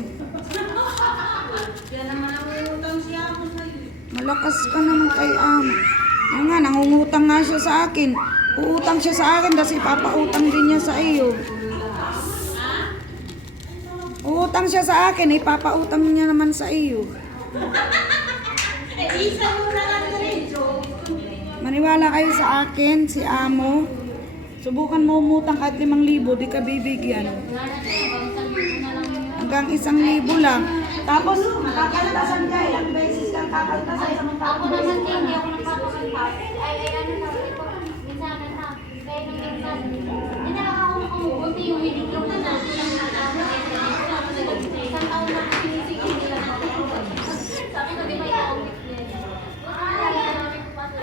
Yan naman ang utang siya ako sa'yo. Malakas ka naman kay amo. Yan nga, nangungutang nga siya sa akin. Uutang siya sa akin kasi papautang din niya sa iyo. Uutang siya sa akin, ipapautang niya naman sa iyo. Isa mo na lang rin, so. Maniwala kayo sa akin, si amo. Subukan mo umutang kahit 5,000, di ka bibigyan. Hanggang 1,000 lang. Tapos, kakaltasan ka, ilang beses kang kakaltasan sa mga Ako naman din, hindi ako nagpapakaltas. Ay, ano sabi ko, minsan na, kaya nung minsan, hindi na lang ako makumubuti yung hiniklong na natin ang nalaman. Isang taon na ako sinisigil nila natin. Sabi ko, di ba yung conflict niya? Ay, namin ko pa sa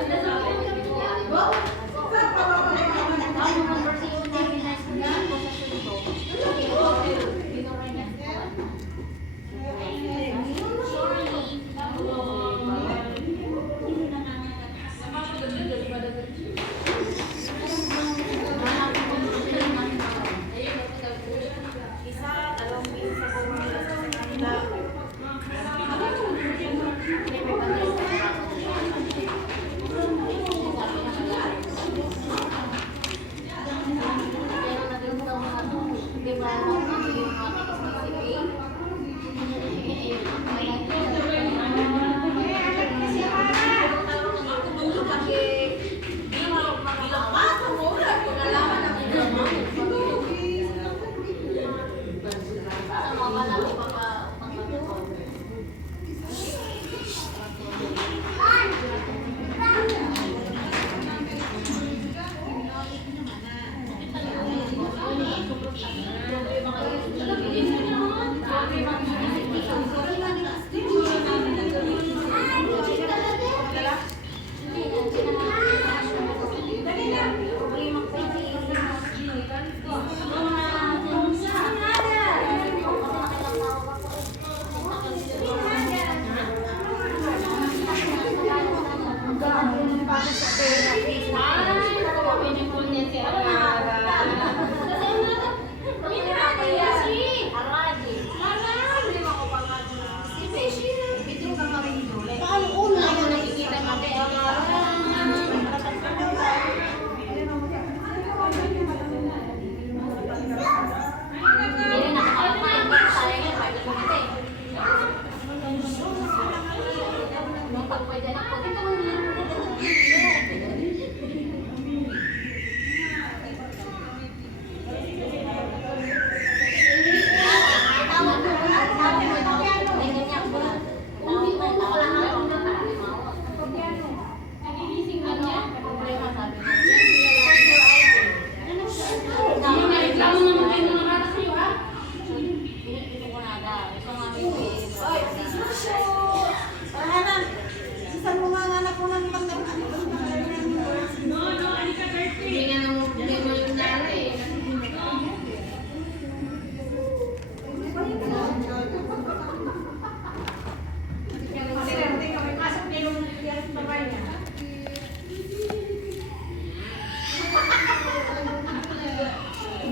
ang conversation namin na sinabi ko sa sundo. Binoray niya. Isa, dalawang beses ako umilas sa kanila.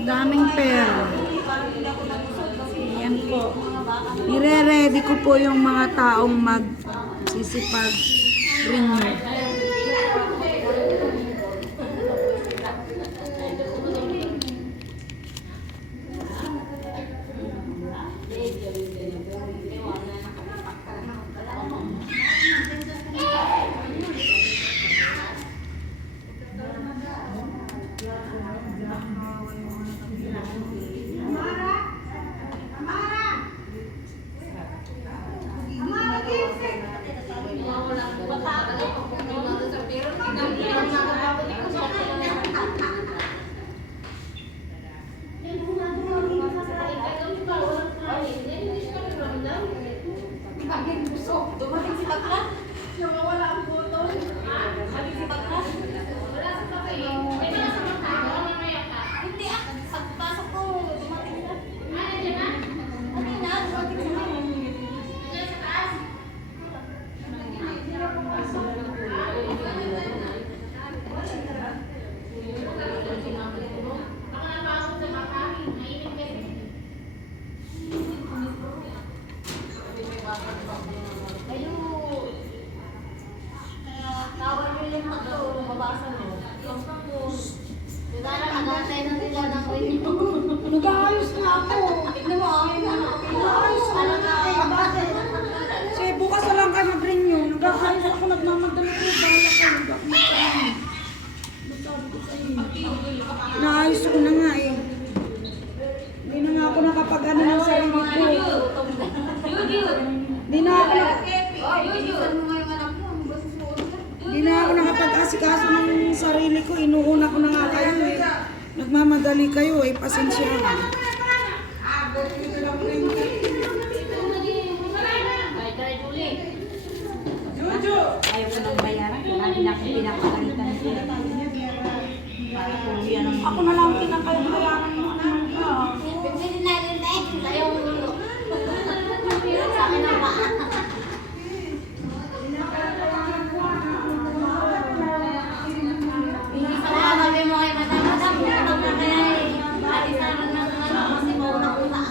Daming pera. Yan po. Nire-ready ko po yung mga taong magsisipag-renew. Nag-aayos nga ako. Tignan mo, ayaw mo na. Nag-aayos ko na nga eh. Bakit? Kasi bukas na lang ka mag-renew. Nag-aayos ako, nagmamadali ko. Bahala ka, nag-aayos. Naayos ko na nga eh. Hindi na nga ako nakapag-ano ng sarili ko. Hindi na ako Bilisan mo nga yung anak mo. Ang basis mo ulit. Hindi na ako nakapag-asikaso ng sarili ko. Inuuna ko na nga kayo eh. Nagmamadali kayo eh. Pasensya na. Ay, tayo, Julie. Ayaw ko nang bayaran. Lagi na akong pinapagalitan niya. Para kung yan ang... Ako na lang kinakayaran mo. Pwede na rin na eh. Ayaw mo ulo. Sa akin ang paa. Hindi pala sabi mo kay madam, pumunta ka kaya eh. Alisanan ng ano kasi mauna-una.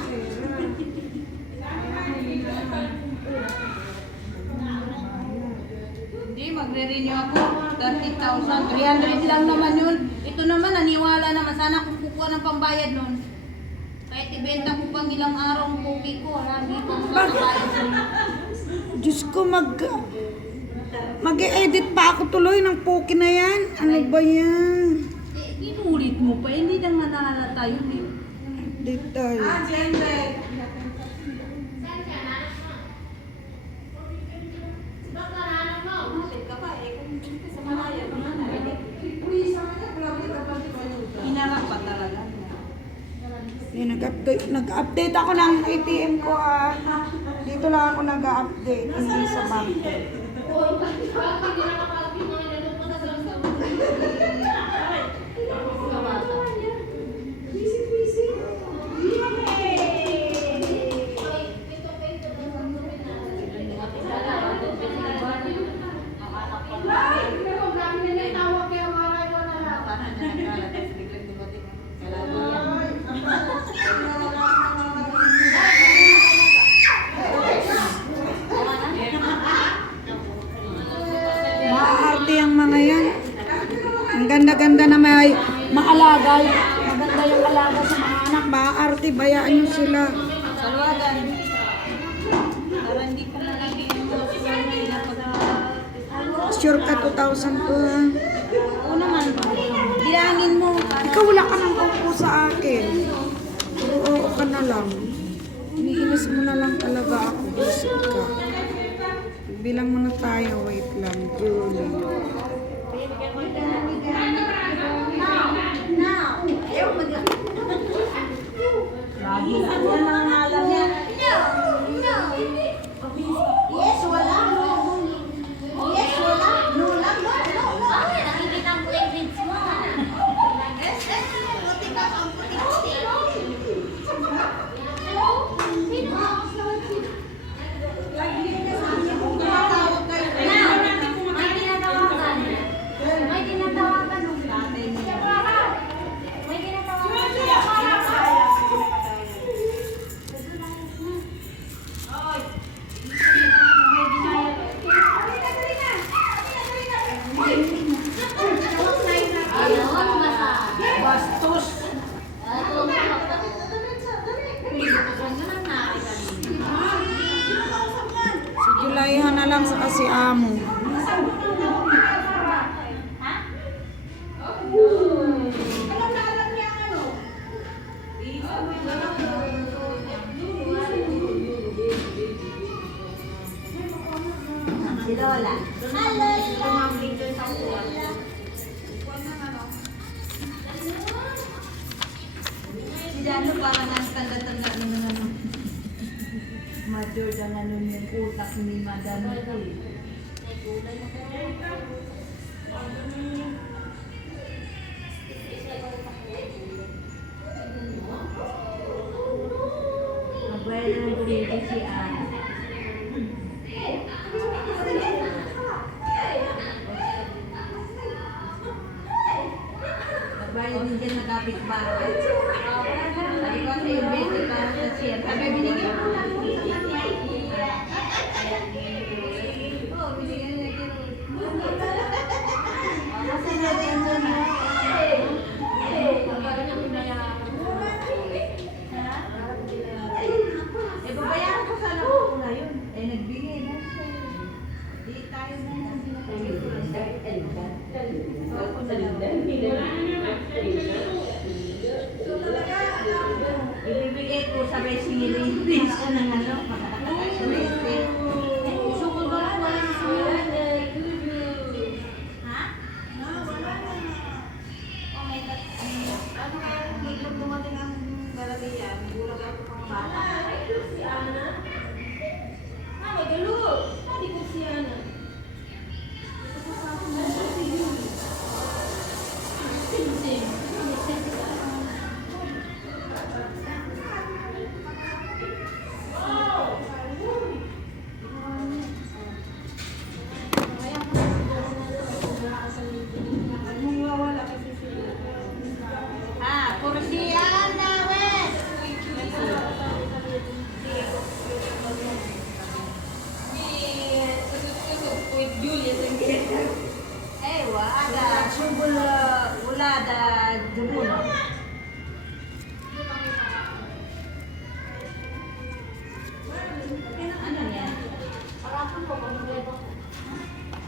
Hindi, magre-renew ako. 30,000. 300 lang naman yun. Ito naman, naniwala naman. Sana kung kukuha ng pambayad nun. Kahit ibenta ko pang ilang araw ang puki ko. Lagi ko makabayad nun. Diyos ko, mag-e-edit pa ako tuloy ng poke na yan. Ano ba yan? Inulit mo pa. Hindi lang manalata yun eh. Dito tayo. Hinarap pa talaga. Nag-update ako ng ATM ko ah. Dito lang ako nag-update, hindi sa bank. Hindi na kapag yung mga nandun pa sa Maaarte ang mga yan. Ang ganda-ganda na may maalaga. Maganda yung alaga sa mga anak. Maaarte, bayaan nyo sila. Salwagan. Para hindi pa na lagi yung Sure ka 2,000 to ah. Oo naman. Bilangin mo. Ikaw wala ka nang upo sa akin. Puro oo ka na lang. Iniinis mo na lang talaga ako. Busy ka. Bilang mo na tayo. Wait lang. Julie. Lagi na. Yan ang alam niya. Yes, wala. Yes, wala. No lang, no, no, no. Bakit? Nakikita ko yung grades mo. Puti ka, ang puti-puti. May tinatawagan. May tinatawagan. May tinatawagan. Ayun, basta. Bastos. Si Julayha na lang sa kasi amo. Si Lola. Si Jano para nang tanda-tanda na naman. Mature na ano yung utak ni Madam ko eh. Magbayad ng kuryente si Ana. Magbayad din dyan na kapit-bahay. Sabi ko sa yung baby para sa siya. Sabi binigyan ko. Oo, binigyan niya kasi natin sa mga. Prince ka ng ano, makakakasya. Gusto ko ba po ang sulat? Ha? Oh my God. Ano kaya kung biglang dumating ang galagayan, bulag ako pang bata. Si Ana. Ah, magalo. Sabi ko si Ana. Ha, kursiyan namin. Eh, wala. Wala da jumon. Ano yan? Parapon po, pamilya ko.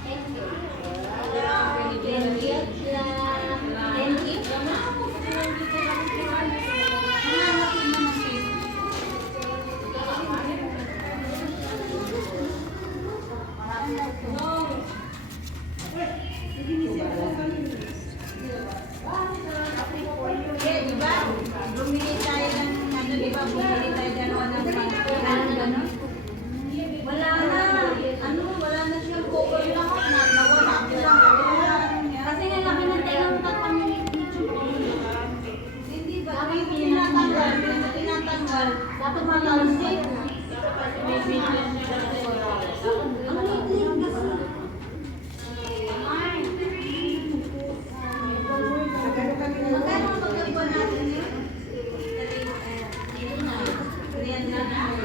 Thank you. Eh, di ba? Bumili tayo ng, ano, di ba? Bumili tayo dalawa ng gano'n. Wala na. Ano, wala na siyang cover lahat na. Nawala ko lang. Kasi nga laki ng tenga mo tatang Hindi ba? Tinatanggal. Tinatanggal. dapat matalsik. Magkano ang pagkakuan natin yun? 99. Kasi ano yung dati,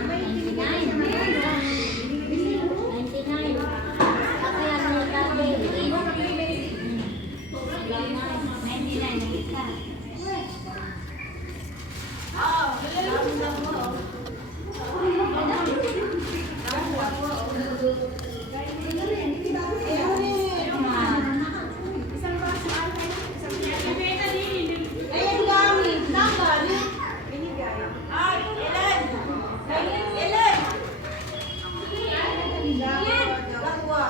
99 ang isa. Ay, ang dami. Nakali. Ay, Ellen. Ellen. Yan. Lakwa.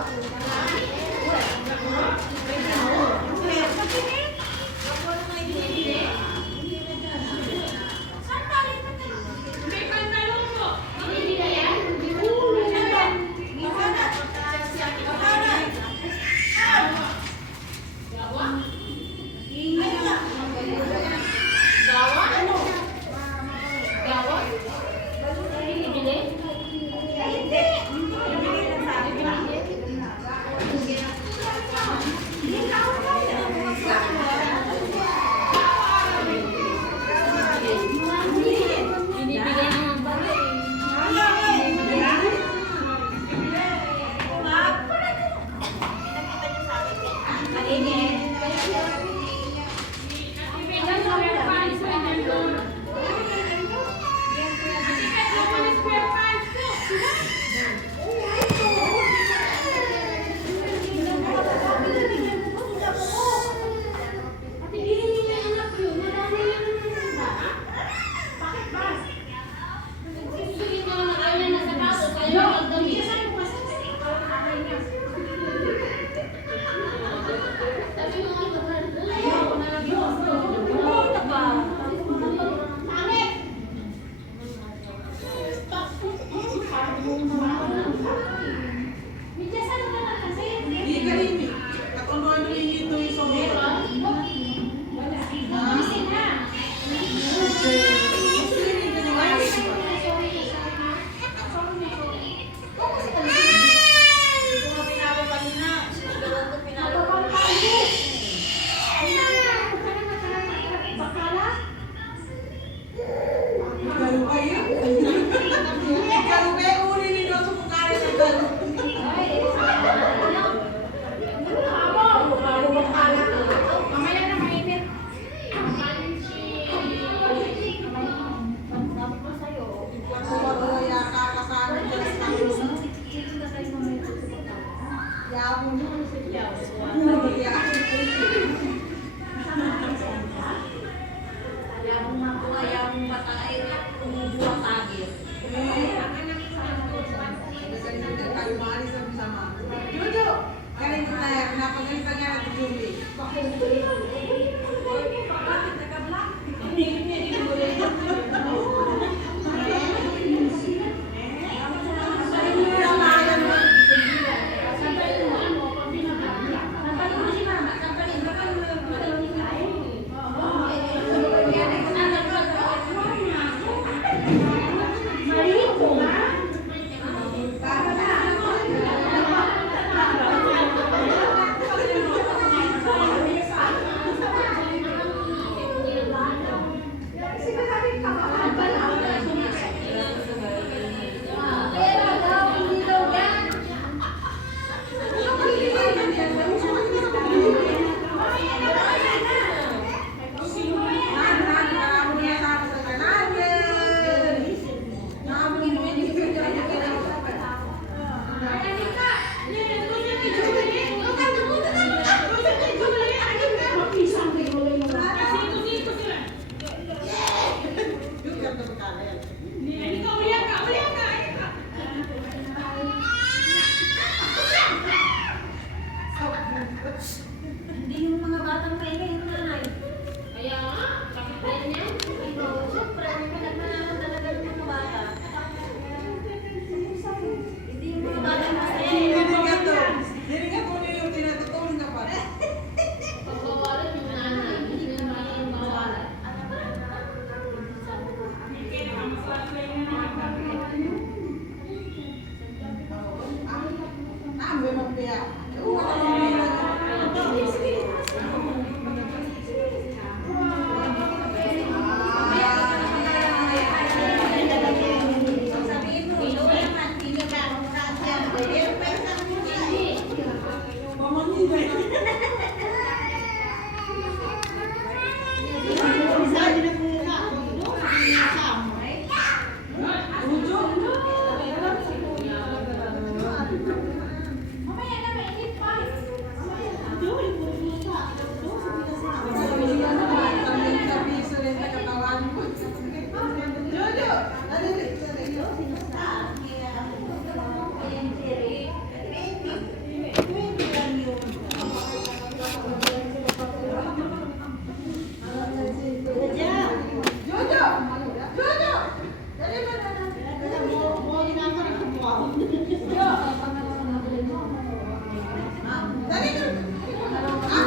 Sabihin mo, ilo naman, hindi ka muraan siya. Pero pa isang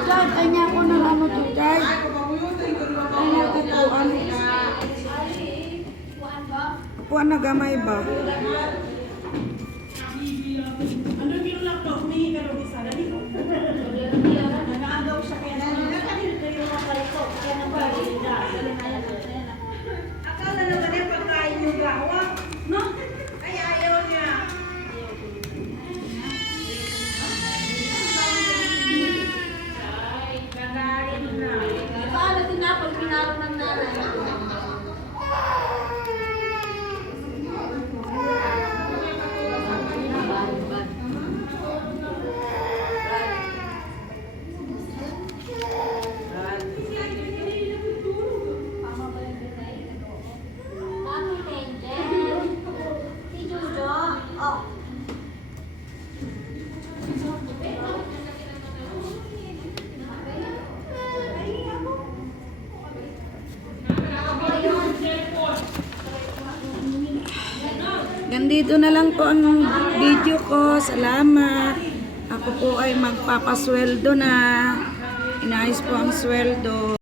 Dad, ay niya ako ng ano to, Dad. Ay niya ako po, ano. Upuan na gamay ba? Ano yung lang to? Humingi ka rin isa. Dali ko. Nag-aagaw siya kaya akala na ba niya pagkain yung gawa? No? Ay, ayaw niya. Gagarin na. Paano tinapag pinalo ng nanay? Bakit, Angel? Si Jojo? Oh. Ganito na lang po ang video ko. Salamat. Ako po ay magpapasweldo na. Inayos po ang sweldo.